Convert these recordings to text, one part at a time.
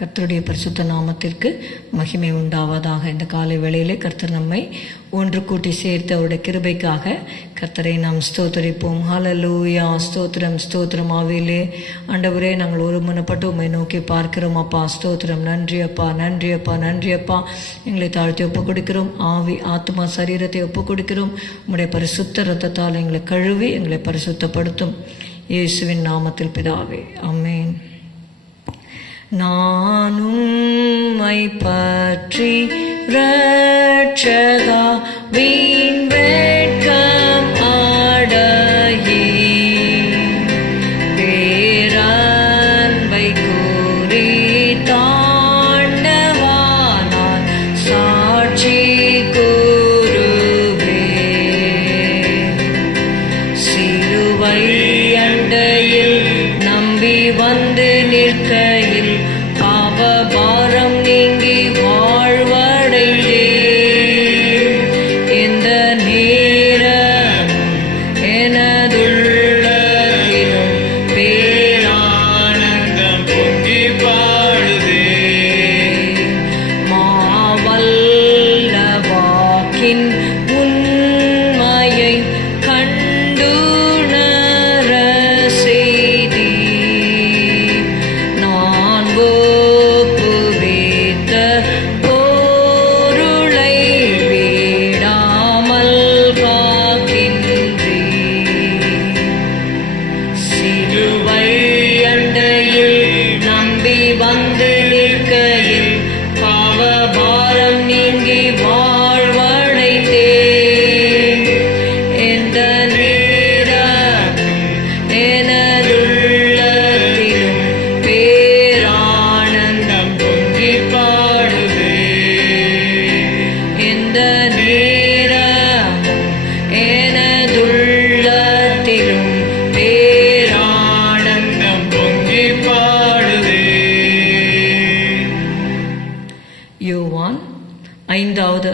கர்த்தருடைய பரிசுத்த நாமத்திற்கு மகிமை உண்டாவதாக. இந்த காலை வேளையிலே கர்த்தர் நம்மை ஒன்று கூட்டி சேர்த்து அவருடைய கிருபைக்காக கர்த்தரை நாம் ஸ்தோத்தரிப்போம். ஹலலூயா ஸ்தோத்திரம் ஸ்தோத்திரம் ஆவிலே ஆண்டவரே நாங்கள் ஒரு முன்னப்பட்டு உண்மை நோக்கி பார்க்கிறோம். அப்பா ஸ்தோத்திரம். நன்றி அப்பா நன்றி அப்பா நன்றி அப்பா. எங்களை தாழ்த்தி ஒப்பு கொடுக்கிறோம். ஆவி ஆத்மா சரீரத்தை ஒப்பு கொடுக்கிறோம். உங்களுடைய பரிசுத்த ரத்தத்தால் எங்களை கழுவி எங்களை பரிசுத்தப்படுத்தும். இயேசுவின் நாமத்தில் பிதாவே. அம்மேன் நானும் உம்மை பற்றி ரட்சகா வீண்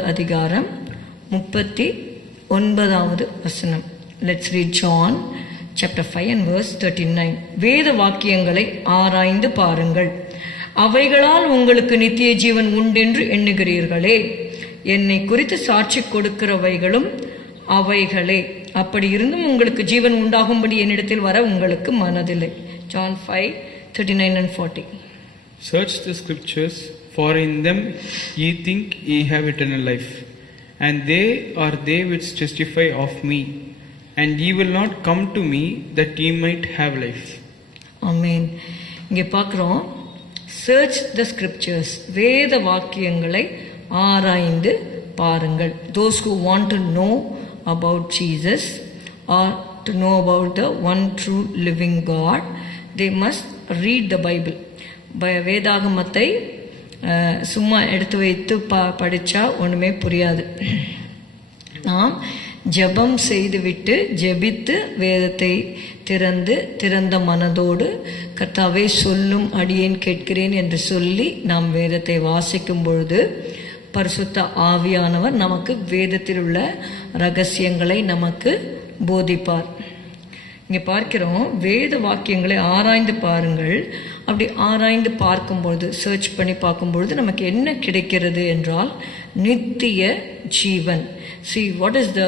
அதிகாரம் முப்பத்தி ஒன்பதாவது வசனம். Let's read John chapter five and verse thirty nine வேத வாக்கியங்களை ஆராய்ந்து பாருங்கள். அவைகளால் உங்களுக்கு நித்திய ஜீவன் உண்டென்று எண்ணுகிறீர்களே. என்னை குறித்து சாட்சி கொடுக்கிறவைகளும் அவைகளே. அப்படி இருந்தும் உங்களுக்கு ஜீவன் உண்டாகும்படி என்னிடத்தில் வர உங்களுக்கு மனதில்லை. John five thirty nine and forty search the scriptures for in them ye think ye have eternal life, and they are they which testify of me. And ye will not come to me that ye might have life. Amen இங்கே பார்க்குறோம் search the scriptures வேத வாக்கியங்களை ஆராய்ந்து பாருங்கள் those who want to know about Jesus or to know about the one true living God they must read the Bible ப வேதாகமத்தை அஹ், சும்மா எடுத்து வைத்து ப படித்தா ஒன்றுமே புரியாது. நாம் ஜெபம் செய்துவிட்டு ஜெபித்து வேதத்தை திறந்து திறந்த மனதோடு கர்த்தாவே சொல்லும் அடியேன் கேட்கிறேன் என்று சொல்லி நாம் வேதத்தை வாசிக்கும் பொழுது பரிசுத்த ஆவியானவர் நமக்கு வேதத்தில் உள்ள ரகசியங்களை நமக்கு போதிப்பார். இங்கே பார்க்கிறோம் வேத வாக்கியங்களை ஆராய்ந்து பாருங்கள். அப்படி ஆராய்ந்து பார்க்கும்பொழுது சர்ச் பண்ணி பார்க்கும்பொழுது நமக்கு என்ன கிடைக்கிறது என்றால் நித்திய ஜீவன். See what is the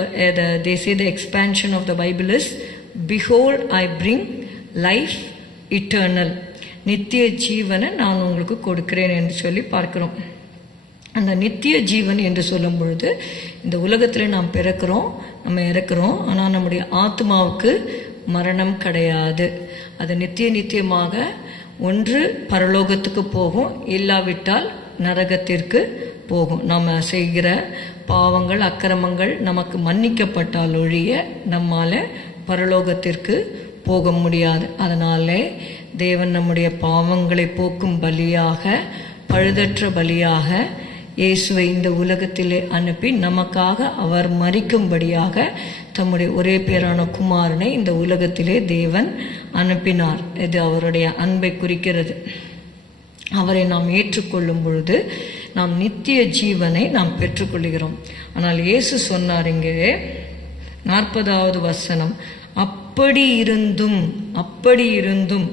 they say the expansion of the Bible is behold I bring life eternal நித்திய ஜீவனை நான் உங்களுக்கு கொடுக்கிறேன் என்று சொல்லி பார்க்கிறோம். அந்த நித்திய ஜீவன் என்று சொல்லும் பொழுது இந்த உலகத்தில் நாம் பிறக்கிறோம் நம்ம இறக்குறோம். ஆனால் நம்முடைய ஆத்மாவுக்கு மரணம் கிடையாது. அது நித்திய நித்தியமாக ஒன்று பரலோகத்துக்கு போகும் இல்லாவிட்டால் நரகத்திற்கு போகும். நம்ம செய்கிற பாவங்கள் அக்கிரமங்கள் நமக்கு மன்னிக்கப்பட்டால் ஒழிய நம்மால் பரலோகத்திற்கு போக முடியாது. அதனாலே தேவன் நம்முடைய பாவங்களை போக்கும் பலியாக பழுதற்ற பலியாக இயேசுவை இந்த உலகத்திலே அனுப்பி நமக்காக அவர் மறிக்கும்படியாக தம்முடைய ஒரே பேரான குமாரனை இந்த உலகத்திலே தேவன் அனுப்பினார். இது அவருடைய அன்பை குறிக்கிறது. அவரை நாம் ஏற்றுக்கொள்ளும் பொழுது நாம் நித்திய ஜீவனை நாம் பெற்றுக்கொள்கிறோம். ஆனால் இயேசு சொன்னார் இங்கே நாற்பதாவது வசனம் அப்படி இருந்தும் அப்படி இருந்தும்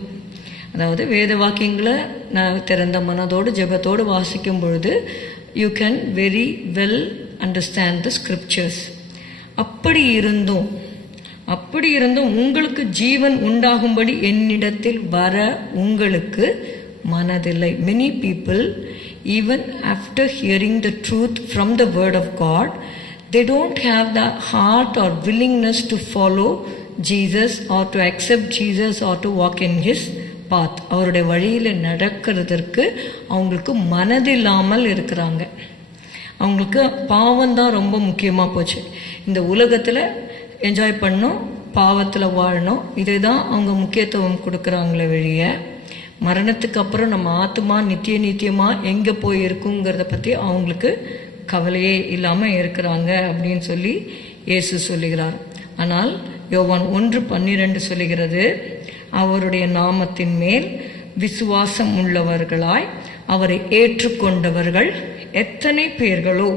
அதாவது வேத வாக்கியங்களை நான் திறந்த மனதோடு ஜெபத்தோடு வாசிக்கும் பொழுது you can very well understand the scriptures அப்படி இருந்தும் அப்படி இருந்தும் உங்களுக்கு ஜீவன் உண்டாகும்படி என்னிடத்தில் வர உங்களுக்கு மனதில்லை. Many people even after hearing the truth from the word of God they don't have the heart or willingness to follow Jesus or to accept Jesus or to walk in his path அவருடைய வழியில் நடக்கிறதற்கு அவங்களுக்கு மனதில்லாமல் இருக்கிறாங்க. அவங்களுக்கு பாவம் தான் ரொம்ப முக்கியமாக போச்சு. இந்த உலகத்தில் என்ஜாய் பண்ணணும் பாவத்தில் வாழணும் இதை தான் அவங்க முக்கியத்துவம் கொடுக்குறாங்களே வெளிய. மரணத்துக்கு அப்புறம் நம்ம ஆத்மா நித்திய நித்தியமாக எங்கே போய் இருக்குங்கிறத பற்றி அவங்களுக்கு கவலையே இல்லாமல் இருக்கிறாங்க அப்படின்னு சொல்லி இயேசு சொல்லுகிறார். ஆனால் யோவான் ஒன்று பன்னிரெண்டு சொல்லுகிறது அவருடைய நாமத்தின் மேல் விசுவாசம் உள்ளவர்களாய் அவரை ஏற்றுக்கொண்டவர்கள் எத்தனை பேர்களோ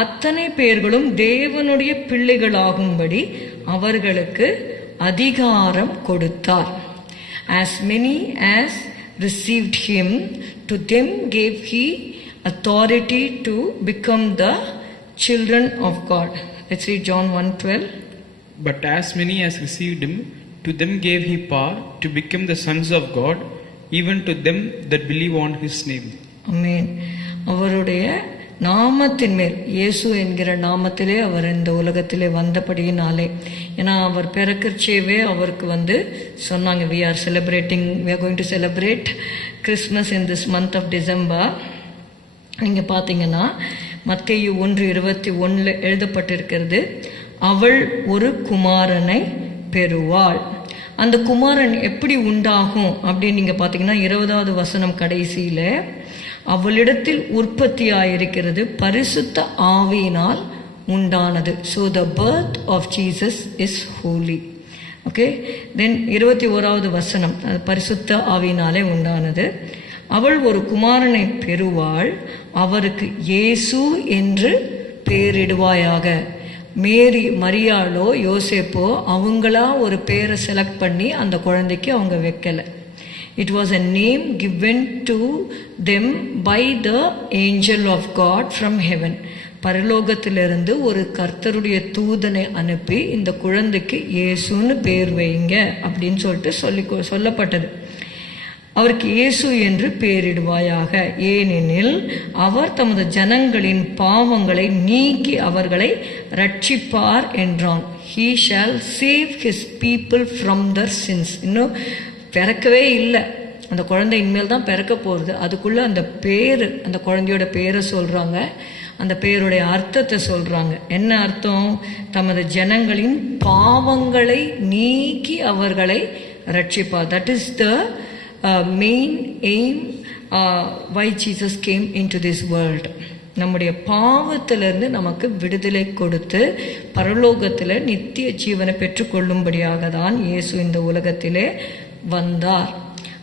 அத்தனை பேர்களும் தேவனுடைய பிள்ளைகளாகும்படி அவர்களுக்கு அதிகாரம் கொடுத்தார் as many as received him to them gave he authority to become the children of God let's read John one twelve but as many as received him to them gave he power to become the sons of God, even to them that believe on his name. Amen அவருடைய நாமத்தின் மேல் இயேசு என்கிற நாமத்திலே அவர் இந்த உலகத்திலே வந்தபடியினாலே. ஏன்னா அவர் பிறக்கச்சேவே அவருக்கு வந்து சொன்னாங்க we are celebrating we are going to celebrate Christmas in this month of December நீங்கள் பார்த்தீங்கன்னா மத்தேயு ஒன்று இருபத்தி ஒன்றில் எழுதப்பட்டிருக்கிறது அவள் ஒரு குமாரனை பெறுவாள். அந்த குமாரன் எப்படி உண்டாகும் அப்படின்னு நீங்கள் பார்த்தீங்கன்னா இருபதாவது வசனம் கடைசியில் அவளிடத்தில் உற்பத்தியாயிருக்கிறது பரிசுத்த ஆவியினால் உண்டானது. So the birth of Jesus is holy okay then இருபத்தி ஓராவது வசனம் அது பரிசுத்த ஆவியினாலே உண்டானது. அவள் ஒரு குமாரனை பெறுவாள் அவருக்கு இயேசு என்று பெயரிடுவாயாக மேரி மரியாளோ யோசேப்போ அவங்களா ஒரு பேரை செலக்ட் பண்ணி அந்த குழந்தைக்கு அவங்க வைக்கலை. It was a name given to them by the angel of God from heaven பரலோகத்திலிருந்து ஒரு கர்த்தருடைய தூதனை அனுப்பி இந்த குழந்தைக்கு இயேசுன்னு பேர் வைங்க அப்படின்னு சொல்லிட்டு சொல்லி சொல்லப்பட்டது. அவருக்கு இயேசு என்று பெயரிடுவாயாக. ஏனெனில் அவர் தமது ஜனங்களின் பாவங்களை நீக்கி அவர்களை ரட்சிப்பார் என்றான். He shall save his people from their sins இன்னும் பிறக்கவே இல்லை. அந்த குழந்தை இனிமேல் தான் பிறக்க போகிறது அதுக்குள்ளே அந்த பேர் அந்த குழந்தையோட பேரை சொல்கிறாங்க அந்த பேருடைய அர்த்தத்தை சொல்கிறாங்க என்ன அர்த்தம்? தமது ஜனங்களின் பாவங்களை நீக்கி அவர்களை ரட்சிப்பார் that is the main aim why Jesus came in to this world நம்முடைய பாவத்திலிருந்து நமக்கு விடுதலை கொடுத்து பரலோகத்தில் நித்திய ஜீவனை பெற்றுக்கொள்ளும்படியாக தான் இயேசு இந்த உலகத்திலே வந்தார்.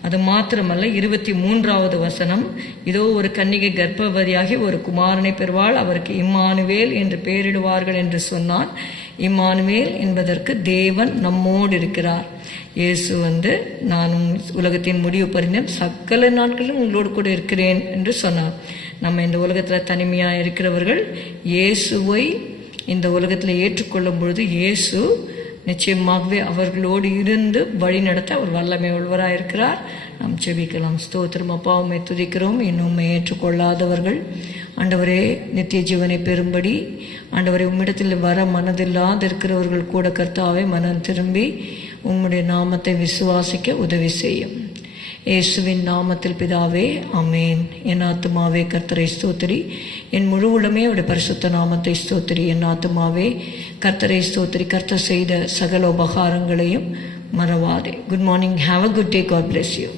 அது மாத்திரமல்ல இருபத்தி மூன்றாவது வசனம் இதோ ஒரு கன்னிகை கர்ப்பவதியாகி ஒரு குமாரனை பெறுவாள் அவருக்கு இம்மானுவேல் என்று பெயரிடுவார்கள் என்று சொன்னான். இம்மானுவேல் என்பதற்கு தேவன் நம்மோடு இருக்கிறார். இயேசு வந்து நானும் உலகத்தின் முடிவு பறிந்தேன் சகல நாட்களிலும் உங்களோடு கூட இருக்கிறேன் என்று சொன்னார். நம்ம இந்த உலகத்தில் தனிமையாக இருக்கிறவர்கள் இயேசுவை இந்த உலகத்தில் ஏற்றுக்கொள்ளும் பொழுது இயேசு நிச்சயமாகவே அவர்களோடு இருந்து வழி நடத்த அவர் வல்லமை உள்ளவராக இருக்கிறார். நாம் செபிக்கலாம் ஸ்தோத்திரம். அப்பாவுமே துதிக்கிறோம். இன்னும் ஏற்றுக்கொள்ளாதவர்கள் ஆண்டவரே நித்திய ஜீவனை பெறும்படி ஆண்டவரை உம்மிடத்தில் வர மனதில்லாது இருக்கிறவர்கள் கூட கர்த்தாவே மனம் திரும்பி உம்முடைய நாமத்தை விசுவாசிக்க உதவி செய்யும். இயேசுவின் நாமத்தில் பிதாவே அமேன் என் ஆத்துமாவே கர்த்தரை ஸ்தோத்திரி. என் முழு உடமே அவருடைய பரிசுத்த நாமத்தை ஸ்தோத்திரி. என் ஆத்துமாவே கர்த்தரை ஸ்தோத்திரி. கர்த்தர் செய்த சகல உபகாரங்களையும் மறவாதே. Good morning have a good day God bless you